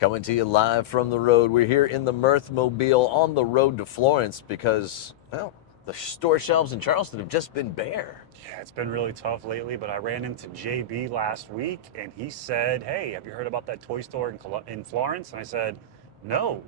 Coming to you live from the road. We're here in the Mirthmobile on the road to Florence because, well, the store shelves in Charleston have just been bare. Yeah, it's been really tough lately, but I ran into JB last week and he said, "Hey, have you heard about that toy store in Florence?" And I said, "No."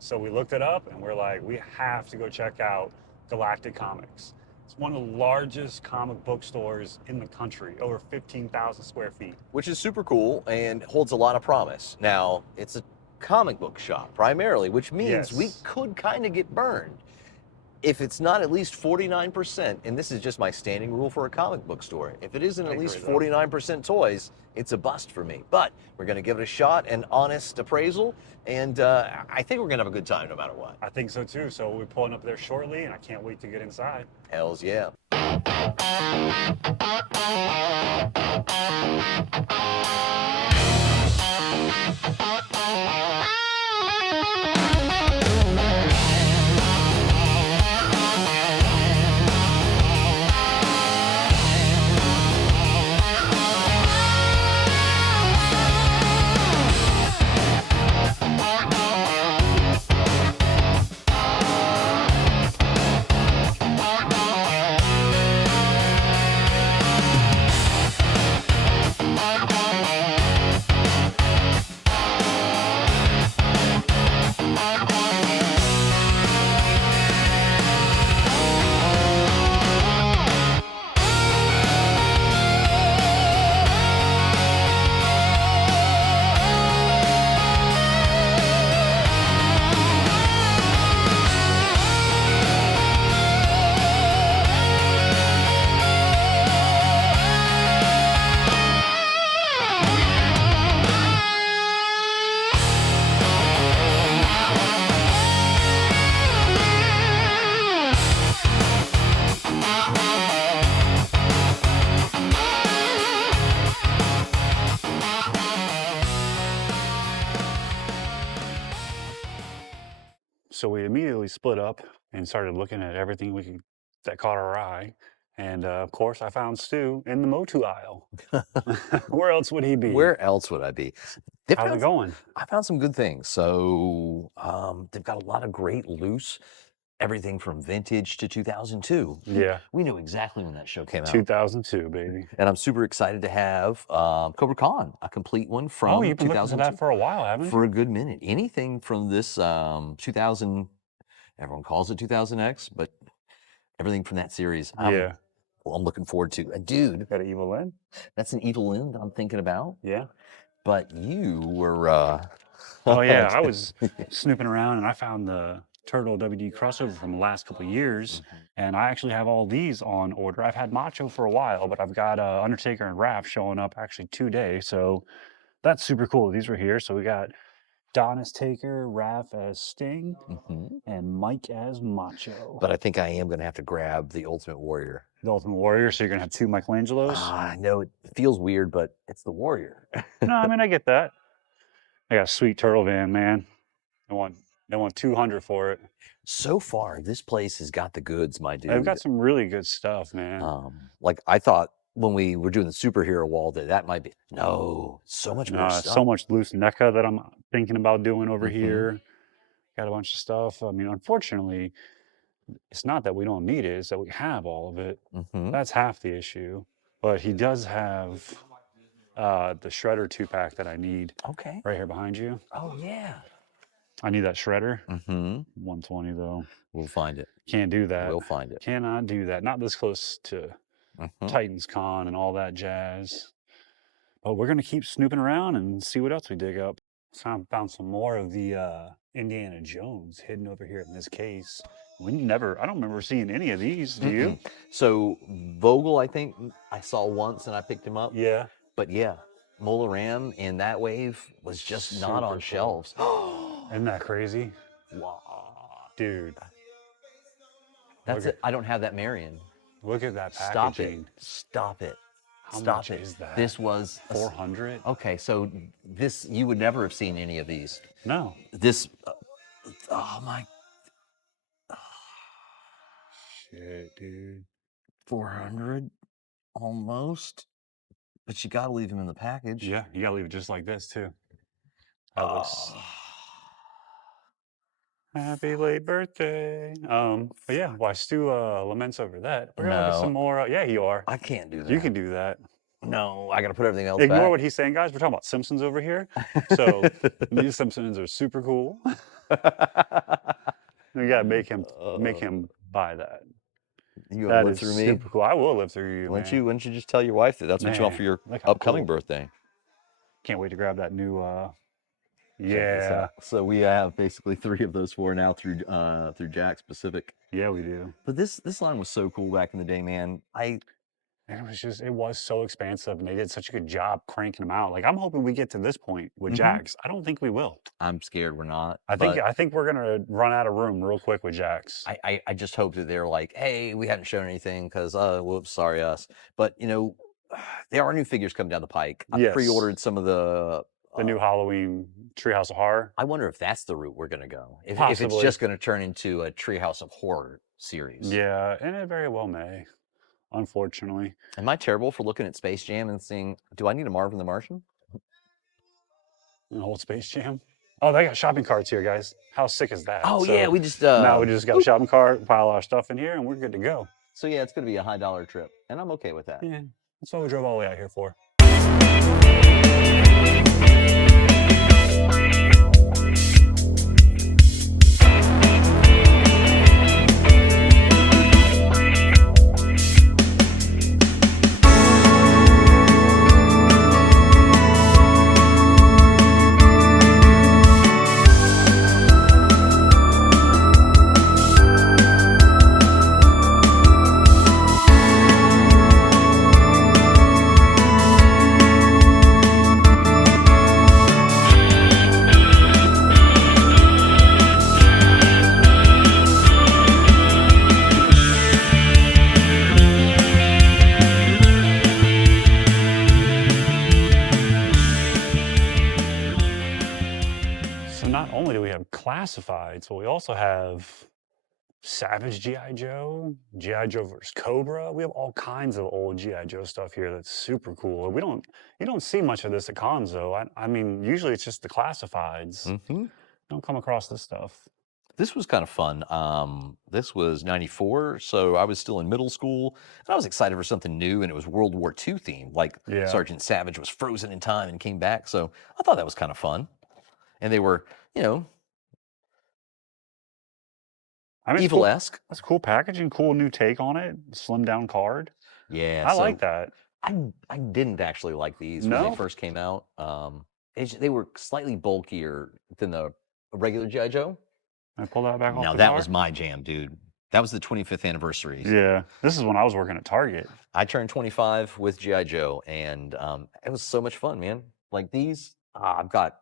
So we looked it up and we're like, we have to go check out Galactic Comics. It's one of the largest comic book stores in the country, over 15,000 square feet. Which is super cool and holds a lot of promise. Now, it's a comic book shop primarily, which means we Yes, could kind of get burned. If it's not at least 49%, and this is just my standing rule for a comic book store, if it isn't I at least agree though. 49% toys, it's a bust for me. But we're going to give it a shot, an honest appraisal, and I think we're going to have a good time no matter what. I think so too. So we're pulling up there shortly and I can't wait to get inside. Hells yeah. So we immediately split up and started looking at everything that caught our eye. And of course, I found Stu in the Motu aisle. Where else would he be? Where else would I be? They How's it found, going? I found some good things. So they've got a lot of great loose, everything from vintage to 2002. Yeah, We knew exactly when that show came out. 2002, baby. And I'm super excited to have Cobra Khan, a complete one Oh, from you've been looking for 2002 that for a while, haven't for a you? good minute. Anything from this 2000, everyone calls it 2000X, but everything from that series, Yeah. I'm looking forward to. Dude, Got an evil in? that's an evil end that I'm thinking about. Yeah. But you were, Oh, yeah. I was snooping around and I found the Turtle WD crossover from the last couple of years. And I actually have all these on order. I've had Macho for a while, but I've got Undertaker and Raph showing up actually today. So that's super cool. These were here. So we got Don as Taker, Raph as Sting, Mhm. and Mike as Macho. But I think I am going to have to grab the Ultimate Warrior. The Ultimate Warrior. So you're going to have two Michelangelos? I know it feels weird, but it's the Warrior. No, I mean, I get that. I got a sweet turtle van, man. They want 200 for it. So far, this place has got the goods, my They've dude. got some really good stuff, man. Like I thought when we were doing the superhero wall that might be so much more stuff. So much loose NECA that I'm thinking about doing over Mhm. here. Got a bunch of stuff. I mean, unfortunately, it's not that we don't need it, it's that we have all of it. Mhm. That's half the issue. But he does have the Shredder 2-pack that I need Okay. right here behind you. Oh yeah. I need that Shredder. Mhm. 120 though. We'll find it. Can't do that. We'll find it. Cannot do that. Not this close to Mhm. Titans Con and all that jazz. But we're gonna keep snooping around and see what else we dig up. So I found some more of the Indiana Jones hidden over here in this case. I don't remember seeing any of these. Do you? Mm-mm. So Vogel, I think I saw once and I picked him up. Yeah. But yeah, Mola Ram in that wave was just not Super on cool. shelves. Isn't that crazy? Wow. Dude, That's look it. I don't have that Marion. look at that Stop it. packaging. Stop it. How Stop much it. is that? This was 400? Okay, so this you would never have seen any of these. No. This oh my Shit, dude. 400 almost. But you got to leave them in the package. Yeah, you gotta leave it just like this too. That looks. Happy late birthday. But yeah, while Stu laments over that, we're gonna look at some No, more. Yeah, you are. I can't do You that. can do that. No, I got to put everything else Ignore back. what he's saying, guys. We're talking about Simpsons over here. So these Simpsons are super cool. We gotta make him buy that. You gonna That live is through me? super cool. I will live through you, Why don't man. you? Why don't you just tell your wife that that's what you want for Man, your look how upcoming cool. birthday? Can't wait to grab that new Check this yeah. out. So we have basically 3 of those 4 now through Jack Specific. Yeah, we do. But this line was so cool back in the day, man. It was so expansive and they did such a good job cranking them out. Like I'm hoping we get to this point with Mhm. Jax. I don't think we will. I'm scared we're not. I But think we're gonna run out of room real quick with Jax. I just hope that they're like, hey, we hadn't shown anything because whoops, sorry us. But there are new figures coming down the pike. I Yes. pre-ordered some of the new Halloween Treehouse of Horror. I wonder if that's the route we're gonna go. If it's Possibly. just gonna turn into a Treehouse of Horror series. Yeah, and it very well may, unfortunately. Am I terrible for looking at Space Jam and seeing, do I need a Marvin the Martian? An old Space Jam. Oh, they got shopping carts here, guys. How sick is that? Oh yeah, we just now we just got a shopping cart, pile our stuff in here, and we're good to go. So yeah, it's gonna be a high dollar trip, and I'm okay with that. Yeah, that's what we drove all the way out here for. Not only do we have classifieds, but we also have Savage G.I. Joe, G.I. Joe vs. Cobra. We have all kinds of old G.I. Joe stuff here that's super cool. You don't see much of this at cons though. I mean, usually it's just the classifieds. Mm-hmm. You don't come across this stuff. This was kind of fun. This was 94, so I was still in middle school, and I was excited for something new, and it was World War II themed. Like Sergeant Savage was frozen in time and came back, so I thought that was kind of fun. And they were, evil-esque. That's cool packaging, cool new take on it. Slimmed down card. Yeah, I like that. I didn't actually like these when they first came out. They were slightly bulkier than the regular G.I. Joe. I pull that back off. Now that was my jam, dude. That was the 25th anniversary. Yeah, this is when I was working at Target. I turned 25 with G.I. Joe, and it was so much fun, man. Like these, I've got.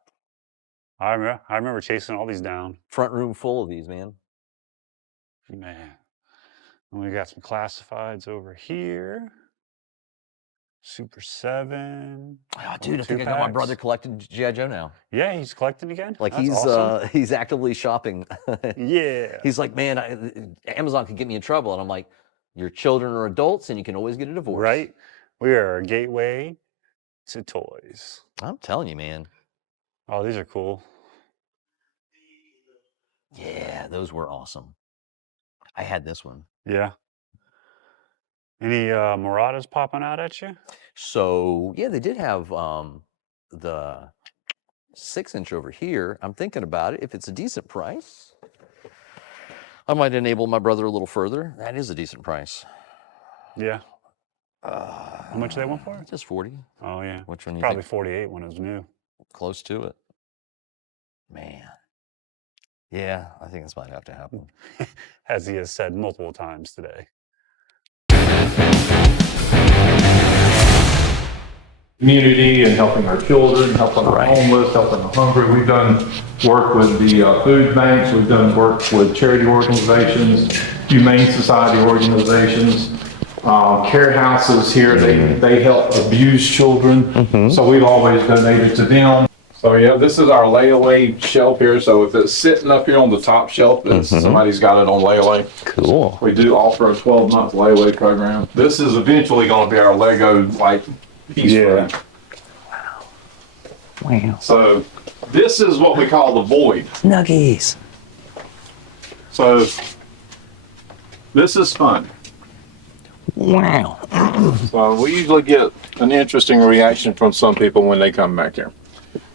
I remember chasing all these down. Front room full of these, man. Man. And we got some classifieds over here. Super 7. Oh, dude, I think I got my brother collecting G.I. Joe now. Yeah, he's collecting again? Like That's awesome. He's actively shopping. Yeah. He's like, man, Amazon could get me in trouble. And I'm like, your children are adults and you can always get a divorce. Right? We are a gateway to toys. I'm telling you, man. Oh, these are cool. Yeah, those were awesome. I had this one. Yeah. Any Marauders popping out at you? So, yeah, they did have the 6-inch over here. I'm thinking about it. If it's a decent price, I might enable my brother a little further. That is a decent price. Yeah. How much they want for it? Just 40. Oh, yeah. Which one? Probably 48 when it was new. Close to it. Man. Yeah, I think this might have to happen. As he has said multiple times today. Community and helping our children, helping our homeless, helping the hungry. We've done work with the food banks. We've done work with charity organizations, humane society organizations, care houses here. They help abused children. So we've always donated to them. So yeah, this is our layaway shelf here. So if it's sitting up here on the top shelf, somebody's got it on layaway. Cool. We do offer a 12-month layaway program. This is eventually going to be our Lego piece frame. Wow. So this is what we call the void. Nuggies. So this is fun. Wow. So we usually get an interesting reaction from some people when they come back here.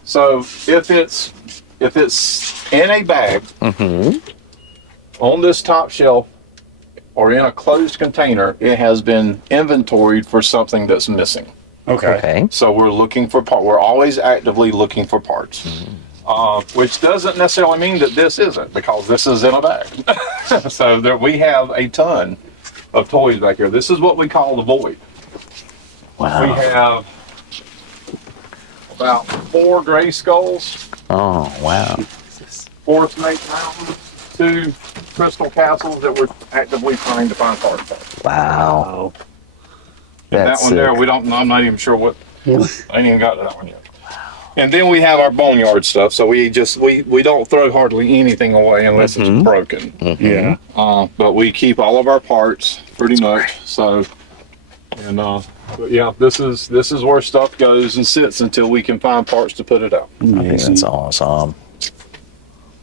So if it's in a bag on this top shelf or in a closed container, it has been inventoried for something that's missing. Okay. So we're looking for parts. We're always actively looking for parts, which doesn't necessarily mean that this isn't, because this is in a bag. So there, we have a ton of toys back here. This is what we call the void. Wow. We have about 4 gray skulls, Oh, wow. 4 snake mountains, 2 crystal castles that we're actively trying to find parts for. Wow. And that That's one there, sick. I'm not even sure what, I ain't even got to that one yet. And then we have our boneyard stuff, so we don't throw hardly anything away unless it's broken. Yeah. But we keep all of our parts pretty much. So, and but yeah, this is where stuff goes and sits until we can find parts to put it out. I think that's awesome.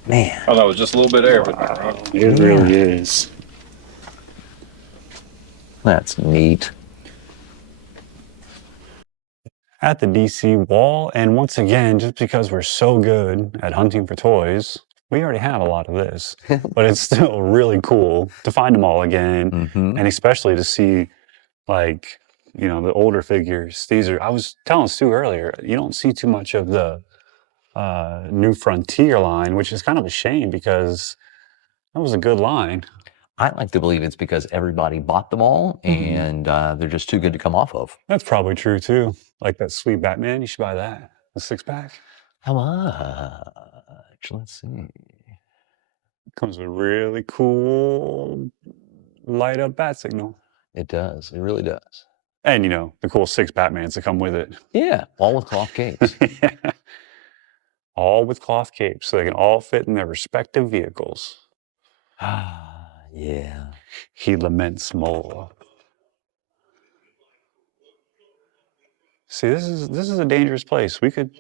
Man. I know, it's just a little bit of everything, right? It really is. That's neat. At the DC wall, and once again, just because we're so good at hunting for toys, we already have a lot of this, but it's still really cool to find them all again, and especially to see, like, you know, the older figures. These are, I was telling Stu earlier, you don't see too much of the New Frontier line, which is kind of a shame because that was a good line. I like to believe it's because everybody bought them all and they're just too good to come off of. That's probably true too. Like that sweet Batman, you should buy that. A 6-pack. How much? Let's see. Comes with a really cool light up bat signal. It does. It really does. And, you know, the cool 6 Batmans that come with it. Yeah, all with cloth capes. All with cloth capes, so they can all fit in their respective vehicles. Yeah. He laments more. See, this is a dangerous place. We could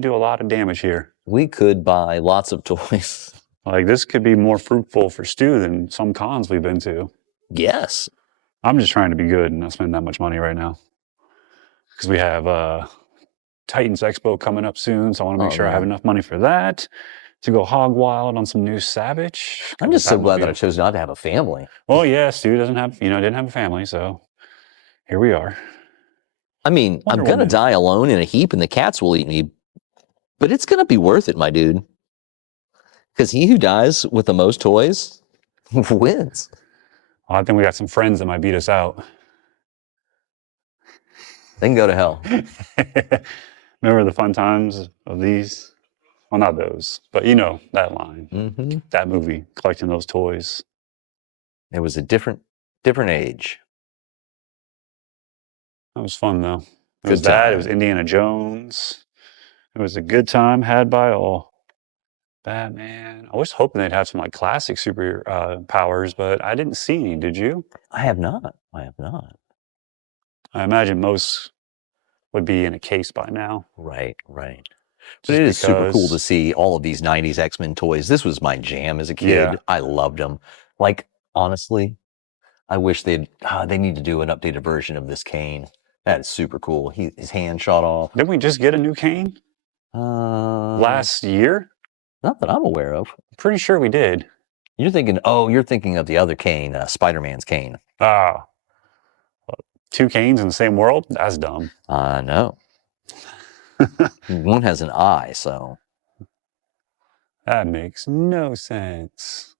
do a lot of damage here. We could buy lots of toys. Like, this could be more fruitful for Stu than some cons we've been to. Yes. I'm just trying to be good and not spend that much money right now. Because we have Titans Expo coming up soon, so I want to make sure I have enough money for that to go hog wild on some new Savage. I'm just so glad that I chose not to have a family. Well, yeah, Stu didn't have a family, so here we are. I mean, I'm going to die alone in a heap and the cats will eat me, but it's going to be worth it, my dude. Because he who dies with the most toys wins. Well, I think we got some friends that might beat us out. They can go to hell. Remember the fun times of these? Well, not those, but you know, that line, that movie, collecting those toys. It was a different age. That was fun, though. It was that. It was Indiana Jones. It was a good time had by all. Batman. I was hoping they'd have some like classic super powers, but I didn't see any. Did you? I have not. I imagine most would be in a case by now. Right. But it is super cool to see all of these 90s X-Men toys. This was my jam as a kid. Yeah. I loved them. Like, honestly, I wish they need to do an updated version of this Kane. That is super cool. His hand shot off. Didn't we just get a new Kane? Last year? Not that I'm aware of. Pretty sure we did. You're thinking of the other Kane, Spider-Man's Kane. Ah. 2 Kanes in the same world? That's dumb. I know. One has an eye, so. That makes no sense.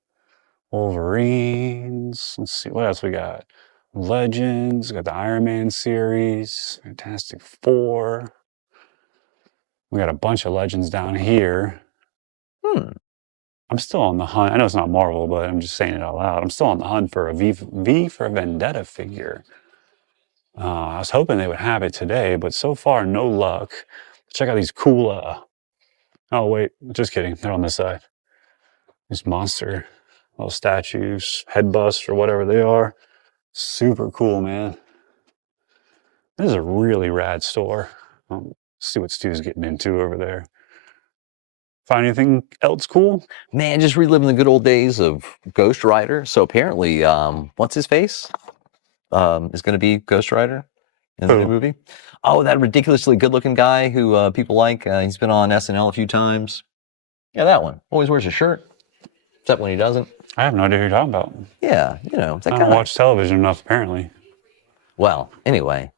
Wolverines. Let's see, what else we got? Legends. We got the Iron Man series. Fantastic Four. We got a bunch of Legends down here. I'm still on the hunt. I know it's not Marvel, but I'm just saying it out loud. I'm still on the hunt for a V for Vendetta figure. I was hoping they would have it today, but so far, no luck. Check out these cool, oh wait, just kidding. They're on this side. These monster little statues, head busts or whatever they are. Super cool, man. This is a really rad store. See what Stu's getting into over there. Find anything else cool? Man, just reliving the good old days of Ghost Rider. So apparently, what's his face? Is going to be Ghost Rider in the new Who? movie. Oh, that ridiculously good-looking guy who people like. He's been on SNL a few times. Yeah, that one. Always wears a shirt, except when he doesn't. I have no idea who you're talking about. Yeah, you know, that I guy. don't watch television enough, apparently. Well, anyway,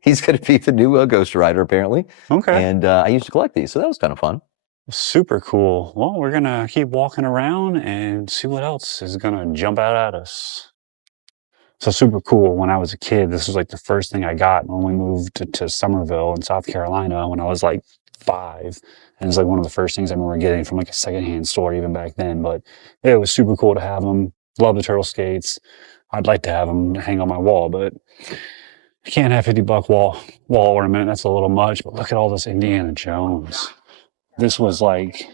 he's going to be the new Ghost Rider, apparently. Okay. And I used to collect these, so that was kind of fun. Super cool. Well, we're going to keep walking around and see what else is going to jump out at us. So super cool. When I was a kid, this was like the first thing I got when we moved to Somerville in South Carolina when I was like 5. And it's like one of the first things I remember getting from like a secondhand store even back then. But it was super cool to have them. Love the turtle skates. I'd like to have them hang on my wall, but I can't have $50 wall ornament. That's a little much. But look at all this Indiana Jones. This was like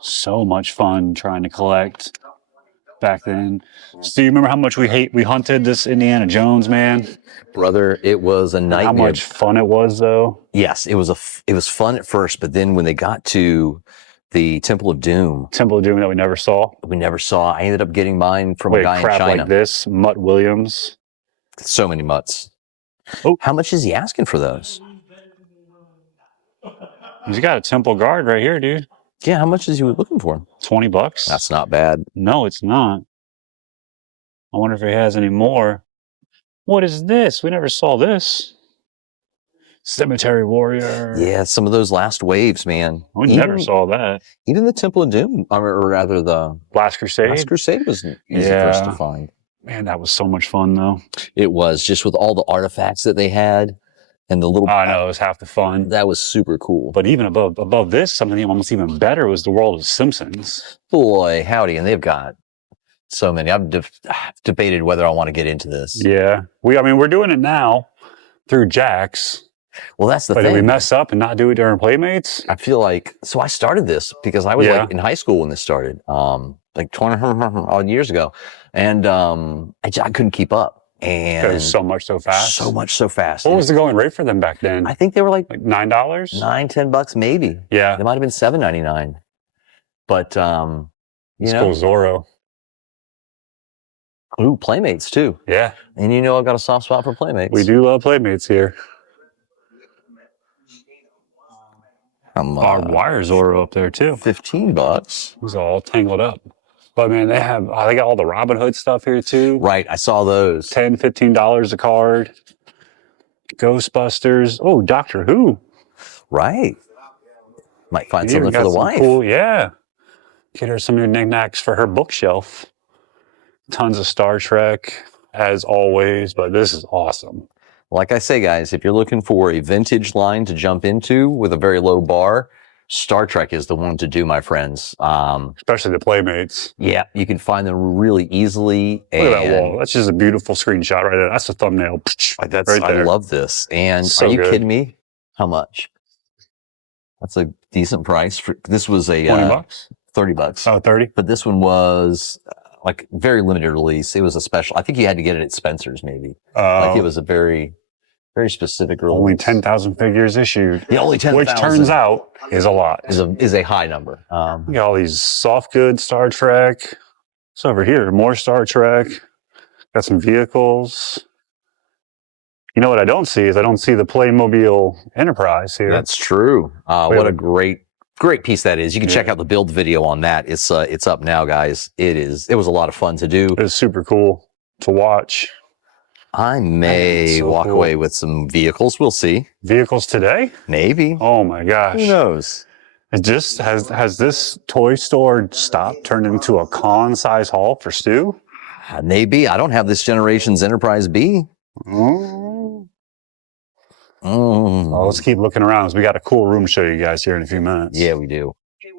so much fun trying to collect back then. So you remember how much we hunted this Indiana Jones, man? Brother, it was a nightmare. How much fun it was, though. Yes, it was fun at first, but then when they got to the Temple of Doom that we never saw. I ended up getting mine from a guy in crap China. like this, Mutt Williams. So many mutts. Oh. How much is he asking for those? He's got a temple guard right here, dude. Yeah, how much is he looking for? $20. That's not bad. No, it's not. I wonder if he has any more. What is this? We never saw this. Cemetery Warrior. Yeah, some of those last waves, man. We never saw that. Even the Temple of Doom, or rather the Last Crusade. Last Crusade was easy for us to find. Man, that was so much fun, though. It was, just with all the artifacts that they had and the little... I know, it was half the fun. That was super cool. But even above this, something almost even better was the world of Simpsons. Boy, howdy, and they've got so many. I've debated whether I want to get into this. Yeah. We're doing it now through Jack's. Well, that's the but thing. Did we mess up and not do it during Playmates? I feel like, so I started this because I was like in high school when this started, like 20 odd years ago. And I couldn't keep up. And it was so much so fast. So much so fast. What was the going rate for them back then? I think they were like $9? $9-10 maybe. Yeah. It might have been $7.99. But it's cool, Zorro. Ooh, Playmates too. Yeah. And you know I've got a soft spot for Playmates. We do love Playmates here. Our wire Zorro up there too. $15. It was all tangled up. But man, they got all the Robin Hood stuff here too. Right, I saw those. $10, $15 a card. Ghostbusters. Oh, Doctor Who. Right. Might find something for the wife. Cool, yeah. Get her some new knickknacks for her bookshelf. Tons of Star Trek, as always, but this is awesome. Like I say, guys, if you're looking for a vintage line to jump into with a very low bar, Star Trek is the one to do, my friends. Especially the Playmates. Yeah, you can find them really easily. Look at that wall. That's just a beautiful screenshot right there. That's a thumbnail. Right there. I love this. And so are you kidding me? How much? That's a decent price. This was a $20? $30. Oh, 30? But this one was like very limited release. It was a special. I think you had to get it at Spencer's maybe. Like it was a very, very specific release. Only 10,000 figures issued. Yeah, only 10,000. Which turns out is a lot. Is a high number. We got all these soft goods, Star Trek. It's over here. More Star Trek. Got some vehicles. You know what I don't see is I don't see the Playmobil Enterprise here. That's true. What a great piece that is. You can check out the build video on that. It's up now, guys. It was a lot of fun to do. It was super cool to watch. I may walk away with some vehicles. We'll see. Vehicles today? Maybe. Oh my gosh. Who knows? It just has this toy store stopped, turned into a con-size hall for Stu? Maybe. I don't have this generation's Enterprise B. Well, let's keep looking around because we got a cool room to show you guys here in a few minutes. Yeah, we do.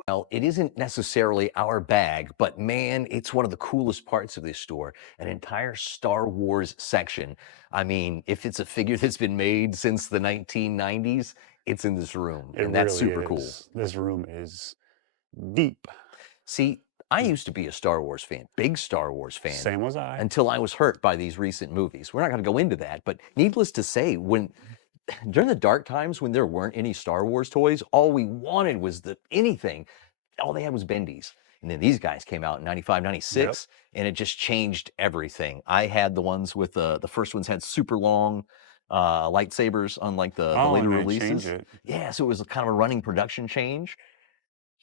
Well, it isn't necessarily our bag, but man, it's one of the coolest parts of this store, an entire Star Wars section. I mean, if it's a figure that's been made since the 1990s, it's in this room, and that's really super is. cool. This room is deep. See, I used to be a Star Wars fan, big Star Wars fan. Same was I. Until I was hurt by these recent movies. We're not going to go into that, but needless to say, when during the dark times when there weren't any Star Wars toys, all we wanted was anything. All they had was bendies. And then these guys came out in 95, 96, and it just changed everything. I had the ones with the first ones had super long lightsabers, unlike the later and they releases. change it. Yeah, so it was kind of a running production change.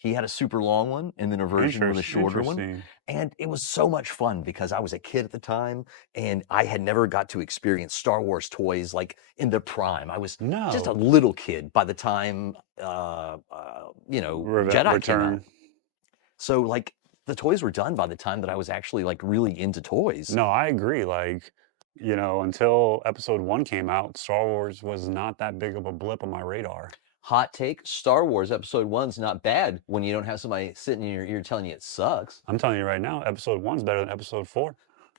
He had a super long one and then a version with a shorter one. And it was so much fun because I was a kid at the time and I had never got to experience Star Wars toys like in their prime. I was just a little kid by the time, Jedi came out. So like the toys were done by the time that I was actually like really into toys. No, I agree. Like, until episode 1 came out, Star Wars was not that big of a blip on my radar. Hot take, Star Wars Episode 1's not bad when you don't have somebody sitting in your ear telling you it sucks. I'm telling you right now, Episode 1's better than Episode 4.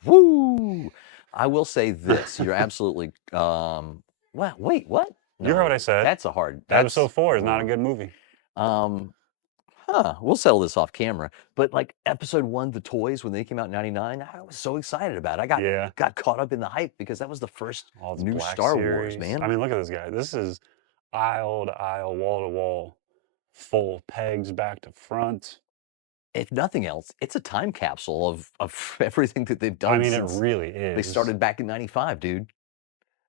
Woo! I will say this, you're absolutely, well, wait, what? No, you heard what I said. Episode 4 is not a good movie. We'll settle this off camera. But like Episode 1, the toys, when they came out in 99, I was so excited about it. I got caught up in the hype because that was the first new Star Wars, man. I mean, look at this guy. This is aisle to aisle, wall to wall, full pegs back to front. If nothing else, it's a time capsule of everything that they've done. I mean, it really is. They started back in 95, dude.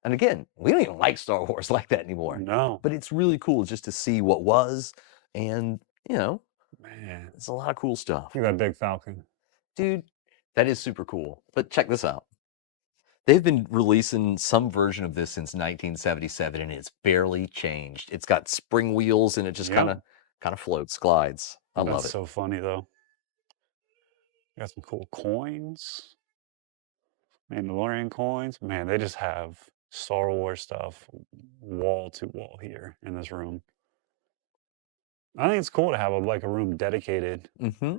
And again, we don't even like Star Wars like that anymore. No. But it's really cool just to see what was. And, man, it's a lot of cool stuff. Look at that big Falcon. Dude, that is super cool. But check this out. They've been releasing some version of this since 1977, and it's barely changed. It's got spring wheels, and it just kind of floats, glides. I love it. That's so funny, though. Got some cool coins. Mandalorian coins. Man, they just have Star Wars stuff wall to wall here in this room. I think it's cool to have a room dedicated. Mm-hmm.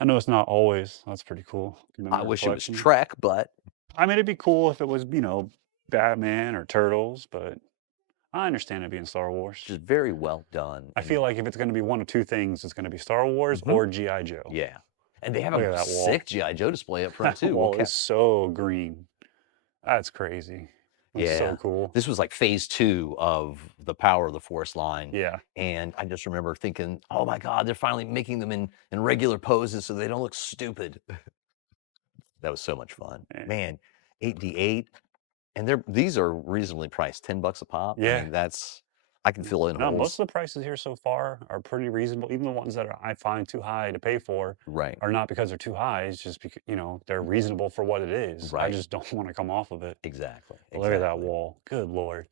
I know it's not always. That's pretty cool. I wish it was Trek, but I mean, it'd be cool if it was, Batman or Turtles, but I understand it being Star Wars. Just very well done. I feel like if it's going to be one of two things, it's going to be Star Wars or G.I. Joe. Yeah. And they have a sick G.I. Joe display up front, too. That wall is so green. That's crazy. That's so cool. This was like phase 2 of the Power of the Force line. Yeah. And I just remember thinking, oh my God, they're finally making them in regular poses so they don't look stupid. That was so much fun. Man, 8D8. And these are reasonably priced, $10 a pop. Yeah. I mean, I can fill in holes. Most of the prices here so far are pretty reasonable. Even the ones that I find too high to pay for are not because they're too high. It's just because, they're reasonable for what it is. Right. I just don't want to come off of it. Exactly. Look at that wall. Good Lord.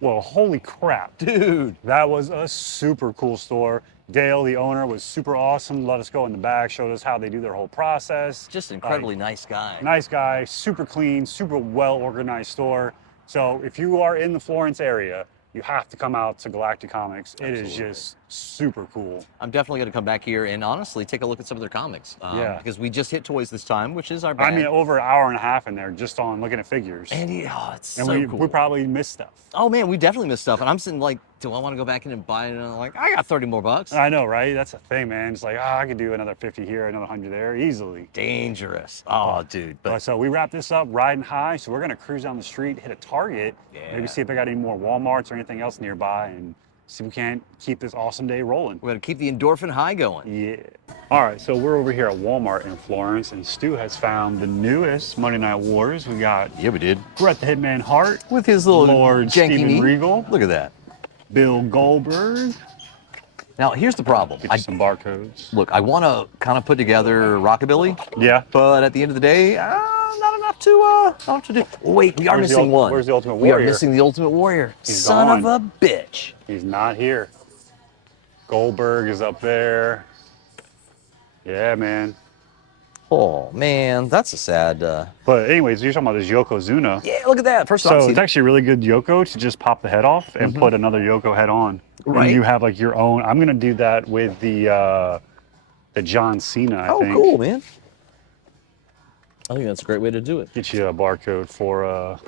Well, holy crap. Dude. That was a super cool store. Dale, the owner, was super awesome. Let us go in the back, showed us how they do their whole process. Just an incredibly nice guy. Nice guy, super clean, super well-organized store. So if you are in the Florence area, you have to come out to Galactic Comics. Absolutely. It is just super cool. I'm definitely going to come back here and honestly take a look at some of their comics. Because we just hit toys this time, which is our bag. I mean, over an hour and a half in there just on looking at figures. And it's so cool. We probably missed stuff. Oh man, we definitely missed stuff. And I'm sitting like, do I want to go back in and buy it? And I'm like, I got 30 more bucks. I know, right? That's the thing, man. It's like, I could do another 50 here, another 100 there, easily. Dangerous. Oh, dude. But so we wrap this up riding high. So we're going to cruise down the street, hit a Target, maybe see if they got any more Walmarts or anything else nearby, and see if we can't keep this awesome day rolling. We're going to keep the endorphin high going. Yeah. All right, so we're over here at Walmart in Florence, and Stu has found the newest Monday Night Wars. We got we did. Bret the Hitman Hart. With his little Lord janky Steven knee. Regal. Look at that. Bill Goldberg. Now, here's the problem. Get you some barcodes. Look, I want to kind of put together Rockabilly. Yeah. But at the end of the day, not enough to do. Oh, wait, we are missing one. Where's the Ultimate Warrior? We are missing the Ultimate Warrior. He's Son gone. of a bitch. He's not here. Goldberg is up there. Yeah, man. Oh, man, that's a sad... But anyways, you're talking about this Yokozuna. Yeah, look at that. First off, so it's actually a really good Yoko to just pop the head off and put another Yoko head on. Right. And you have like your own. I'm going to do that with the John Cena, I think. Oh, cool, man. I think that's a great way to do it. Get you a barcode for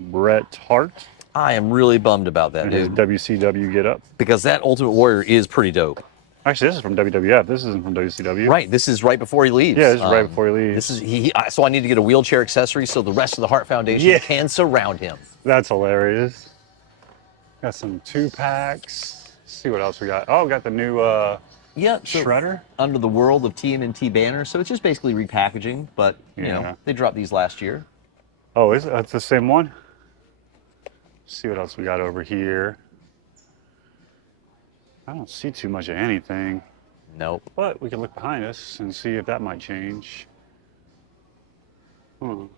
Bret Hart. I am really bummed about that, and dude. His WCW get up. Because that Ultimate Warrior is pretty dope. Actually, this is from WWF. This isn't from WCW. Right, this is right before he leaves. Yeah, this is right before he leaves. This is so I need to get a wheelchair accessory so the rest of the Hart Foundation Yeah. can surround him. That's hilarious. Got some 2-packs. Let's see what else we got. Oh, we got the new Yeah, so Shredder. under the world of TMNT banners. So it's just basically repackaging, but you Yeah. know they dropped these last year. Oh, that's the same one? Let's see what else we got over here. I don't see too much of anything, Nope. but we can look behind us and see if that might change.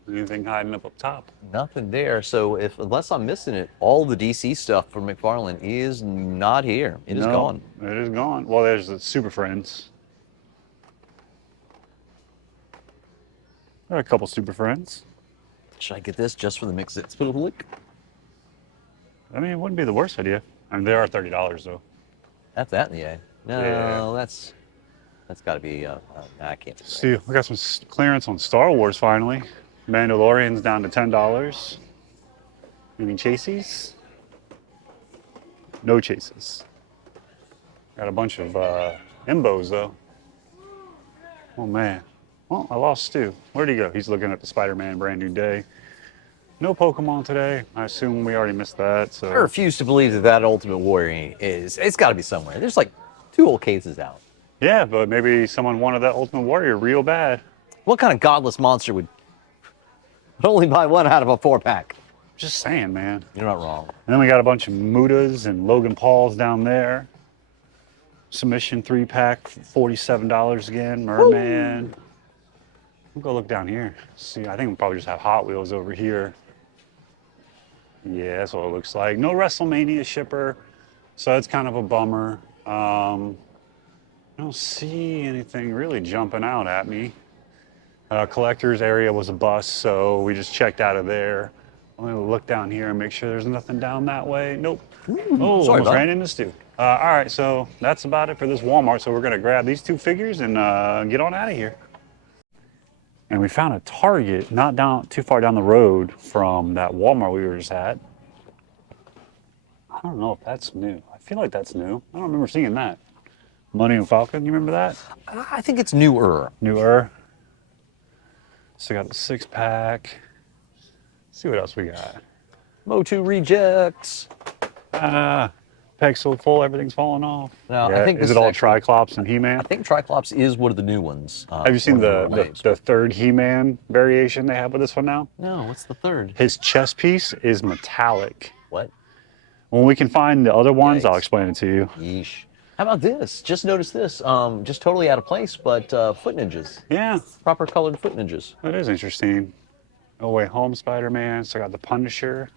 Anything hiding up top? Nothing there. So unless I'm missing it, all the DC stuff from McFarlane is not here. It is No, gone. It is gone. Well, there's the Super Friends. There are a couple Super Friends. Should I get this just for the mix? It's public. I mean, it wouldn't be the worst idea. I mean, they are $30 though. That's that in the A. No, Yeah. that's got to be. I can't. Do that. See, we got some clearance on Star Wars finally. Mandalorian's down to $10. Any chases? No chases. Got a bunch of Imbos though. Oh man. Well, I lost Stu. Where'd he go? He's looking at the Spider-Man Brand New Day. No Pokemon today. I assume we already missed that. So I refuse to believe that Ultimate Warrior is. It's got to be somewhere. There's like 2 old cases out. yeah, but maybe someone wanted that Ultimate Warrior real bad. What kind of godless monster would only buy one out of a 4-pack? Just saying, man. You're not wrong. And then we got a bunch of Mudas and Logan Pauls down there. Submission 3-pack, $47 again. Merman. We'll go look down here. See, I think we'll probably just have Hot Wheels over here. Yeah, that's what it looks like. No WrestleMania shipper, so that's kind of a bummer. I don't see anything really jumping out at me. Collector's area was a bust, so we just checked out of there. I'm gonna look down here and make sure there's nothing down that way. Nope. Oh, sorry, almost bud. ran into Stu. All right, so that's about it for this Walmart. So we're gonna grab these 2 figures and get on out of here. And we found a Target not too far down the road from that Walmart we were just at. I don't know if that's new. I feel like that's new. I don't remember seeing that. Money and Falcon, you remember that? I think it's newer. Newer. So we got the 6-pack. See what else we got. Motu rejects. Peg so full, everything's falling off. No, I think is this it all is actually- Triclops and He-Man? I think Triclops is one of the new ones. Have you seen one of the waves. 3rd He-Man variation they have with this one now? No, what's the 3rd? His chest piece is metallic. What? When we can find the other ones, I'll Yikes. explain it to you. Yeesh. How about this? Just noticed this. Just totally out of place, but foot ninjas. Yeah, Proper colored foot ninjas. that is interesting. No Way Home Spider-Man. So I got the Punisher,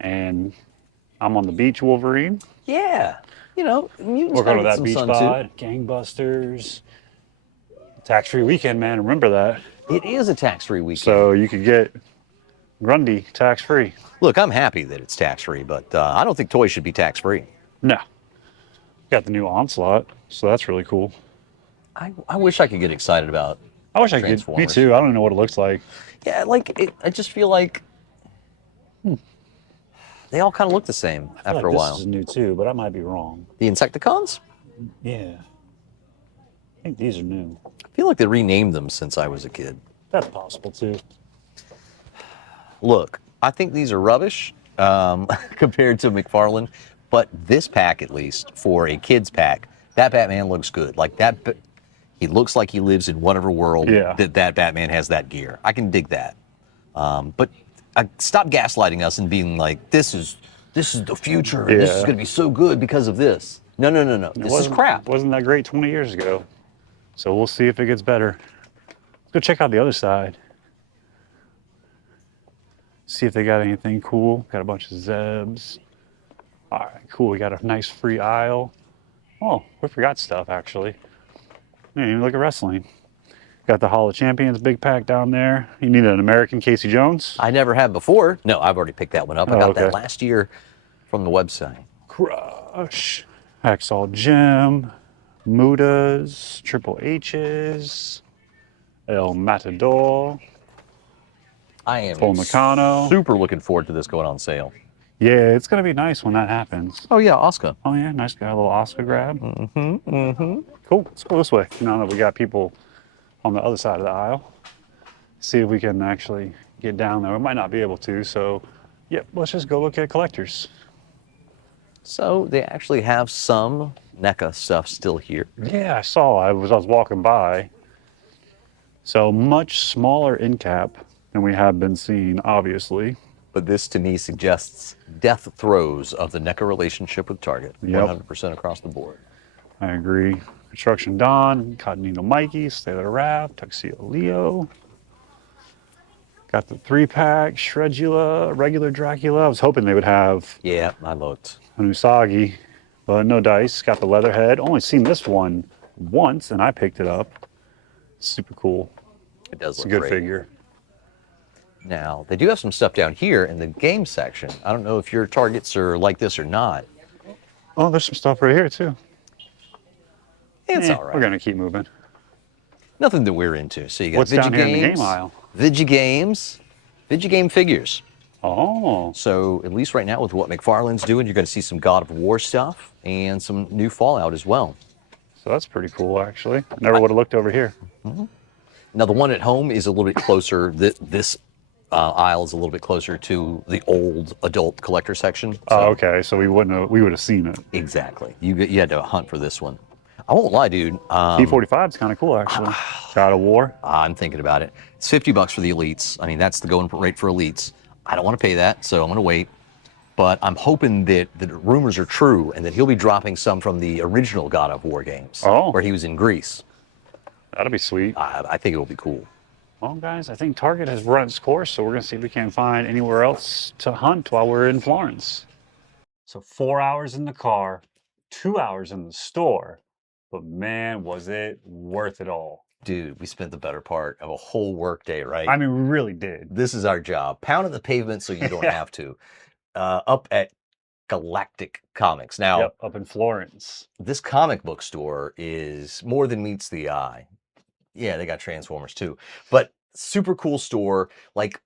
and I'm on the beach Wolverine. Yeah. You know, mutants We're going to gotta that get beach some sun, bod. Gangbusters. Tax-free weekend, man. Remember that. too. It is a tax-free weekend. So you could get Grundy tax-free. Look, I'm happy that it's tax-free, but I don't think toys should be tax-free. No. Got the new Onslaught, so that's really cool. I wish I could get excited about. I wish I could. Me Transformers. too. I don't know what it looks like. Yeah, like I just feel like they all kind of look the same after a while. This is new too, but I might be wrong. The Insecticons? Yeah. I think these are new. I feel like they renamed them since I was a kid. That's possible too. Look, I think these are rubbish compared to McFarlane, but this pack, at least for a kid's pack, that Batman looks good. Like that, he looks like he lives in whatever world that Batman has that gear. I can dig that. But stop gaslighting us and being like, this is the future. And this is going to be so good because of this. No. This is crap. Wasn't that great 20 years ago? So we'll see if it gets better. Let's go check out the other side. See if they got anything cool. Got a bunch of Zebs. All right, cool. We got a nice free aisle. Oh, we forgot stuff actually. Didn't even look at wrestling. Got the Hall of Champions big pack down there. You need an American Casey Jones. I never have before. No, I've already picked that one up. I got that last year from the website. Crush. Hacksaw Jim. Mudas. Triple H's. El Matador. I am Paul Meccano. super looking forward to this going on sale. Yeah, it's gonna be nice when that happens. Oh yeah, Oscar. Oh yeah, nice guy, a little Oscar grab. Mm-hmm. Cool. Let's go this way. Now that we got people on the other side of the aisle, see if we can actually get down there. We might not be able to, so yep. Let's just go look at collectors. So they actually have some NECA stuff still here. Yeah, I saw. I was walking by. So much smaller in cap than we have been seeing, obviously. But this to me suggests death throes of the NECA relationship with Target. Yep. 100% across the board. I agree. Construction Don, Cottonino Mikey, Sailor Rav, Tuxedo Leo. Got the 3-pack, Shredula, regular Dracula. I was hoping they would have Yeah, I looked. an Usagi, but no dice. Got the Leatherhead. Only seen this one once, and I picked it up. Super cool. It does It's look a good great. figure. Now, they do have some stuff down here in the game section. I don't know if your targets are like this or not. Oh, there's some stuff right here, too. It's all right. We're going to keep moving. Nothing that we're into. So you got What's down here in the Vigigames, game aisle? Vigigame figures. Oh, So at least right now with what McFarlane's doing, you're going to see some God of War stuff and some new Fallout as well. so that's pretty cool, actually. Never would have looked over here. Now the one at home is a little bit closer. This aisle is a little bit closer to the old adult collector section. Oh, okay. So we would have seen it. Exactly. You had to hunt for this one. I won't lie, dude. T45 is kind of cool, actually. God of War. I'm thinking about it. It's $50 for the elites. I mean, that's the going rate for elites. I don't want to pay that, so I'm going to wait. But I'm hoping that the rumors are true and that he'll be dropping some from the original God of War games, where he was in Greece. That'll be sweet. I think it will be cool. Well, guys, I think Target has run its course, so we're going to see if we can find anywhere else to hunt while we're in Florence. So 4 hours in the car, 2 hours in the store, but man, was it worth it all. Dude, we spent the better part of a whole work day, right? I mean, we really did. This is our job. Pounding the pavement so you don't have to. Up at Galactic Comics. Now, Yep, up in Florence. this comic book store is more than meets the eye. Yeah, they got Transformers too. But super cool store, like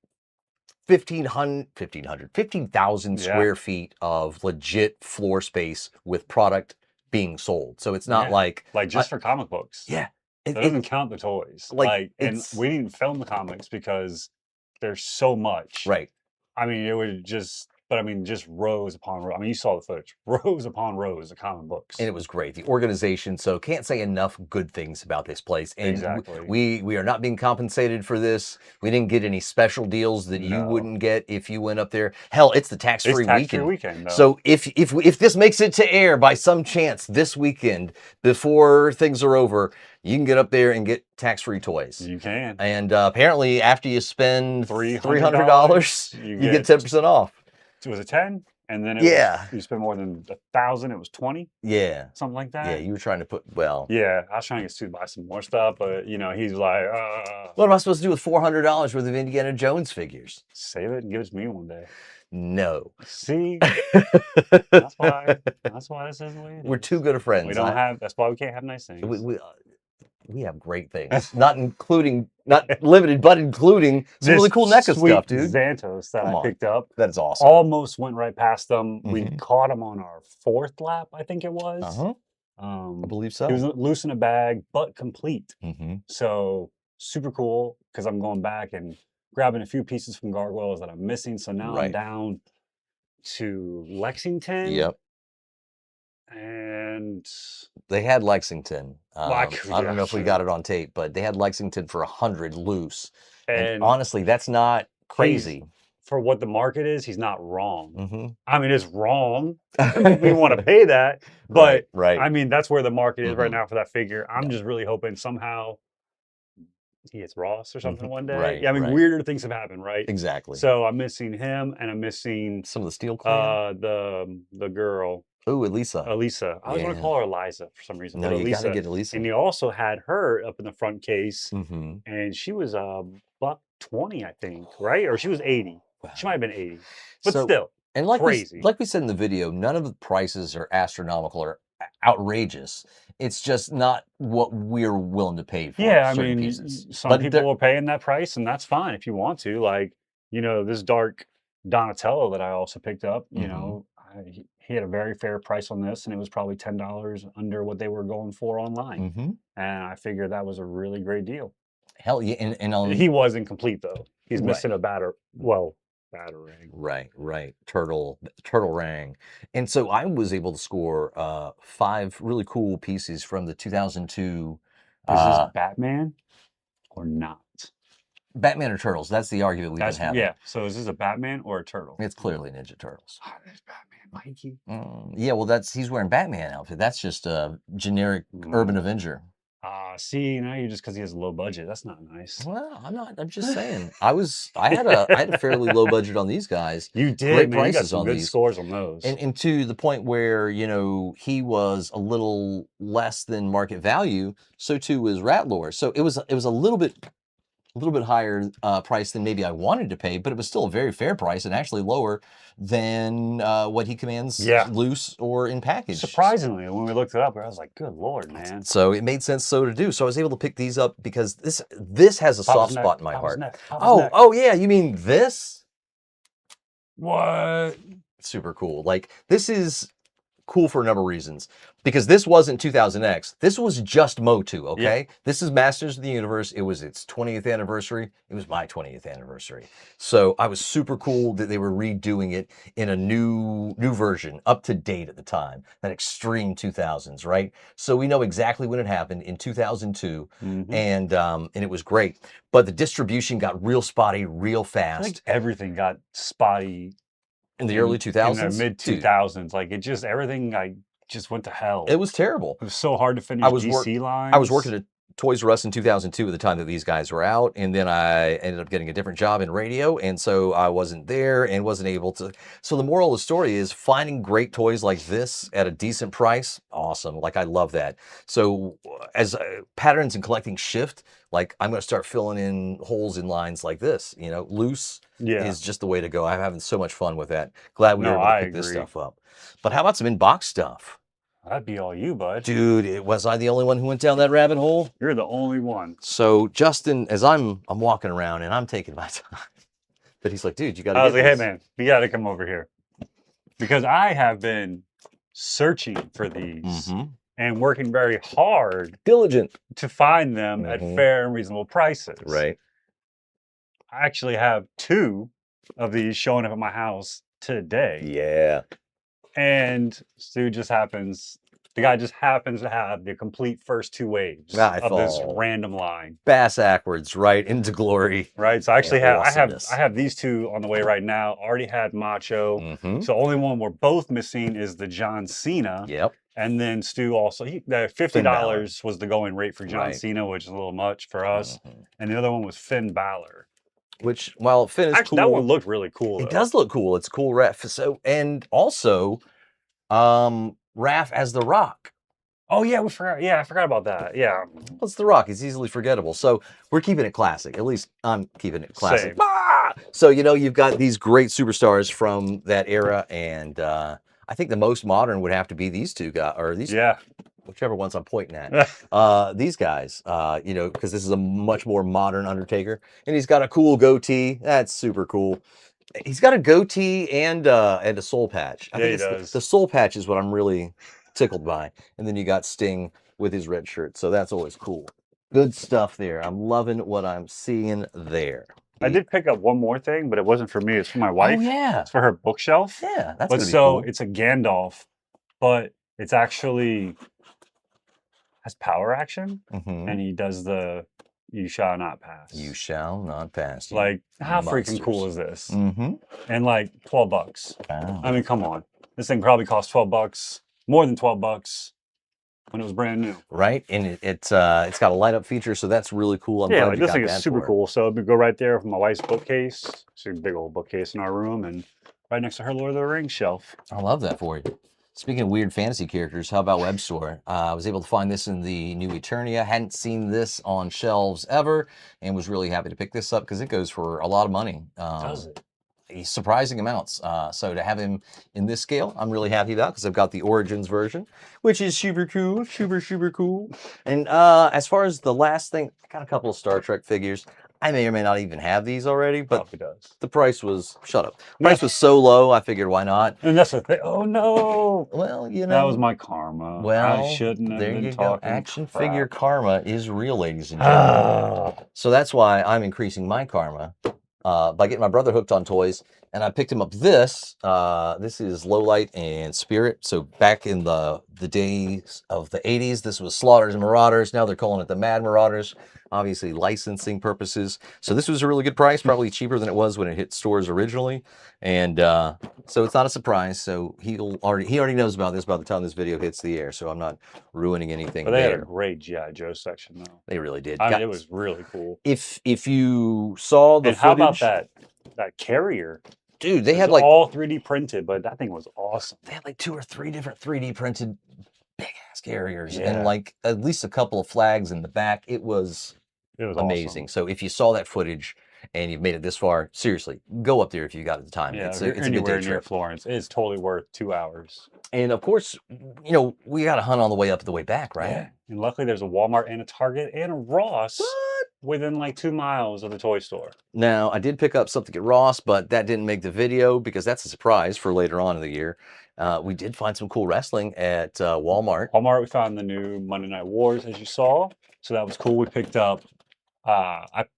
15,000 square feet of legit floor space with product being sold. So it's not like just for comic books. Yeah. That doesn't count the toys. And we didn't film the comics because there's so much. Right. I mean, it would just, but I mean, just rows upon rows. I mean, you saw the footage, rows upon rows of comic books. And it was great. The organization, so can't say enough good things about this place. And Exactly. we are not being compensated for this. We didn't get any special deals that you wouldn't get if you went up there. Hell, it's the tax-free weekend. Though. So if this makes it to air by some chance this weekend before things are over, you can get up there and get tax-free toys. You can. And apparently, after you spend $300, you get 10% off. So was it 10? And then you spend more than 1,000, it was 20? Yeah. Something like that? Yeah, you were trying to put, Yeah, I was trying to get Stu to buy some more stuff, but, he's like, What am I supposed to do with $400 worth of Indiana Jones figures? Save it and give it to me one day. No. See? That's why this isn't the way it is. We're too good of friends. That's why we can't have nice things. We have great things. not limited, but including some really cool NECA stuff, dude. Xantos that I picked up. That is awesome. Almost went right past them. We caught him on our 4th lap, I think it was. I believe so. He was loose in a bag, but complete. Mm-hmm. So super cool because I'm going back and grabbing a few pieces from Gargoyles that I'm missing. So now I'm down to Lexington. Yep. And they had Lexington. I don't know if we got it on tape, but they had Lexington for 100 loose. And honestly, that's not crazy. For what the market is, he's not wrong. I mean, it's wrong. We want to pay that. But I mean, that's where the market is right now for that figure. I'm just really hoping somehow he hits Ross or something one day. Yeah, I mean, weirder things have happened, right? Exactly. So I'm missing him, and I'm missing some of the Steel Clan. The girl. Oh, Elisa. I always want to call her Eliza for some reason. No, you got to get Elisa. And he also had her up in the front case, and she was $120, I think, right? Or she was 80. Wow. She might have been 80, but still, and crazy. Like we said in the video, none of the prices are astronomical or outrageous. It's just not what we're willing to pay for. Yeah, I mean, some people are paying that price, and that's fine if you want to. Like, this dark Donatello that I also picked up. You Mhm. know, he had a very fair price on this, and it was probably $10 under what they were going for online. Mhm. And I figured that was a really great deal. Hell yeah, and on He wasn't complete though. He's right. missing a batarang. Right. Turtle Rang. And so I was able to score 5 really cool pieces from the 2002 Is this uh, Batman or not? Batman or Turtles. That's the argument we've been having. Yeah. So is this a Batman or a turtle? It's clearly Ninja Turtles. Oh, there's Batman, Mikey. Yeah, well, he's wearing Batman outfit. That's just a generic urban Avenger. See, now you're just because he has a low budget. That's not nice. Well, I'm not. I'm just saying. I had a fairly low budget on these guys. You did, Great man. You got prices some on good these. scores on those. And to the point where, he was a little less than market value, so too was Ratlore. So it was a little bit higher price than maybe I wanted to pay, but it was still a very fair price and actually lower than what he commands loose or in package. Surprisingly, when we looked it up, I was like, "Good Lord, man!" So it made sense to do. So I was able to pick these up because this has a soft spot in my heart. Oh yeah, you mean this? What? Super cool. Like, this is cool for a number of reasons. Because this wasn't 2000X. This was just Motu, okay? Yeah. This is Masters of the Universe. It was its 20th anniversary. It was my 20th anniversary. So I was super cool that they were redoing it in a new version, up to date at the time. That extreme 2000s, right? So we know exactly when it happened in 2002, and it was great. But the distribution got real spotty real fast. I think everything got spotty in the early 2000s, in the mid 2000s. Like, it just everything just went to hell. It was terrible. It was so hard to finish DC lines. I was working at Toys R Us in 2002 at the time that these guys were out, and then I ended up getting a different job in radio, and so I wasn't there and wasn't able to. So the moral of the story is finding great toys like this at a decent price, awesome. Like, I love that. So as patterns and collecting shift, like, I'm going to start filling in holes in lines like this. Loose is just the way to go. I'm having so much fun with that. Glad we were able to pick this stuff up. But how about some in-box stuff? That'd be all you, bud. Dude, was I the only one who went down that rabbit hole? You're the only one. So Justin, as I'm walking around and I'm taking my time, but he's like, dude, you got to. I was like, hey man, you got to come over here, because I have been searching for these and working very hard, diligent, to find them at fair and reasonable prices. Right. I actually have 2 of these showing up at my house today. Yeah. And Stu the guy just happens to have the complete first 2 waves of this random line. Bass backwards, right into glory. Right. So I actually I have these 2 on the way right now. Already had Macho. So only one we're both missing is the John Cena. Yep. And then Stu also, the $50 was the going rate for John Cena, which is a little much for us. And the other one was Finn Balor. Which, while Finn is actually, cool, that one looked really cool. It does look cool. It's a cool ref. So, and also, Raph as the Rock. Oh yeah, we forgot. Yeah, I forgot about that. Yeah. Well, it's the Rock. He's easily forgettable. So we're keeping it classic. At least I'm keeping it classic. So you've got these great superstars from that era, and I think the most modern would have to be these 2 guys, or these. Yeah. Whichever ones I'm pointing at. These guys, because this is a much more modern Undertaker, and he's got a cool goatee. That's super cool. He's got a goatee and a soul patch. I think he does. The soul patch is what I'm really tickled by. And then you got Sting with his red shirt, so that's always cool. Good stuff there. I'm loving what I'm seeing there. I did pick up one more thing, but it wasn't for me. It's for my wife. Oh yeah, it's for her bookshelf. Yeah, that's. But so cool. It's a Gandalf, but it's actually has power action, and he does the "You shall not pass." You shall not pass. Like, how freaking cool is this? And like $12. Wow. I mean, come on, this thing probably cost $12, more than $12 when it was brand new. Right, and it's got a light up feature, so that's really cool. I'm glad like, this thing is super cool. So we go right there for my wife's bookcase. It's a big old bookcase in our room, and right next to her Lord of the Rings shelf. I love that for you. Speaking of weird fantasy characters, how about Web Store? I was able to find this in the new Eternia. Hadn't seen this on shelves ever, and was really happy to pick this up because it goes for a lot of money. Does it? Surprising amounts. So to have him in this scale, I'm really happy about, because I've got the Origins version, which is super cool, super cool. And as far as the last thing, I got a couple of Star Trek figures. I may or may not even have these already, but Probably does. the price was, shut up. Price was so low, I figured why not? And that's the thing. Oh no! Well, you know. That was my karma. I Well, shouldn't have there been you go. talking Action crap. figure karma is real, ladies and gentlemen. So that's why I'm increasing my karma by getting my brother hooked on toys. And I picked him up this. This is Lowlight and Spirit. So back in the days of the 80s, this was Slaughters and Marauders. Now they're calling it the Mad Marauders. Obviously licensing purposes. So this was a really good price, probably cheaper than it was when it hit stores originally. And so it's not a surprise. So he already knows about this by the time this video hits the air. So I'm not ruining anything But they had a there. great G.I. Joe section though. They really did. I mean, it was really cool. If you saw the And how about footage, that carrier? dude, they It had was like all 3D printed, but that thing was awesome. they had like 2 or 3 different 3D printed big ass carriers Yeah. and like at least a couple of flags in the back. It was amazing. Awesome. So if you saw that footage and you've made it this far, seriously, go up there if you got the time. Yeah, It's if a you're good anywhere day near trip. Florence, it's totally worth 2 hours. And of course, you know, we got to hunt on the way up and the way back, right? Yeah. And luckily, there's a Walmart and a Target and a Ross within like 2 miles of the toy store. Now, I did pick up something at Ross, but that didn't make the video because that's a surprise for later on in the year. We did find some cool wrestling at Walmart. Walmart, we found the new Monday Night Wars, as you saw. So that was cool. We picked up,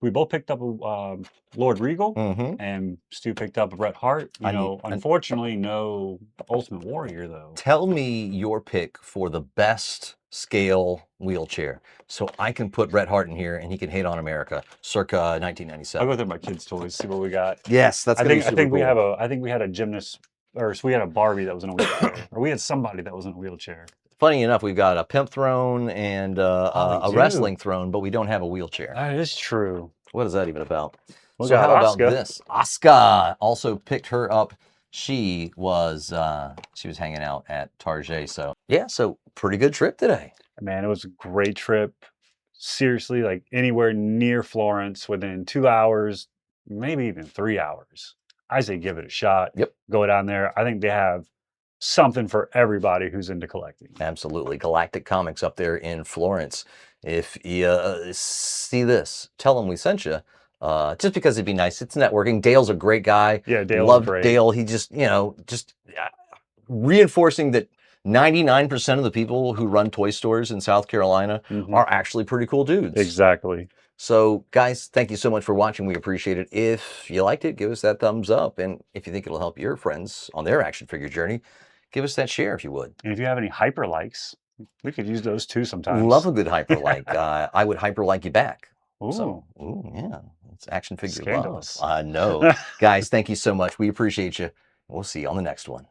we both picked up Lord Regal, and Stu picked up Bret Hart. Unfortunately, no Ultimate Warrior, though. Tell me your pick for the best scale wheelchair so I can put Bret Hart in here and he can hate on America circa 1997. I'll go through my kids' toys, see what we got. Yes, that's gonna be super cool. I think we had a gymnast, or so we had a Barbie that was in a wheelchair, or we had somebody that was in a wheelchair. Funny enough, we've got a pimp throne and a wrestling throne, but we don't have a wheelchair. That is true. What is that even about? So how about this? Asuka also picked her up. She was hanging out at Target. So yeah, so pretty good trip today. Man, it was a great trip. Seriously, like anywhere near Florence within 2 hours, maybe even 3 hours. I say give it a shot. Yep. Go down there. I think they have something for everybody who's into collecting. Absolutely. Galactic Comics up there in Florence. If you see this, tell them we sent you. Just because it'd be nice. It's networking. Dale's a great guy. Yeah, Dale's Love great. Dale. He just, reinforcing that 99% of the people who run toy stores in South Carolina are actually pretty cool dudes. Exactly. So, guys, thank you so much for watching. We appreciate it. If you liked it, give us that thumbs up. And if you think it'll help your friends on their action figure journey, give us that share if you would. And if you have any hyper likes, we could use those too sometimes. Love a good hyper like. I would hyper like you back. Ooh. So, yeah. It's action figure Scandalous. love. I know. Guys, thank you so much. We appreciate you. We'll see you on the next one.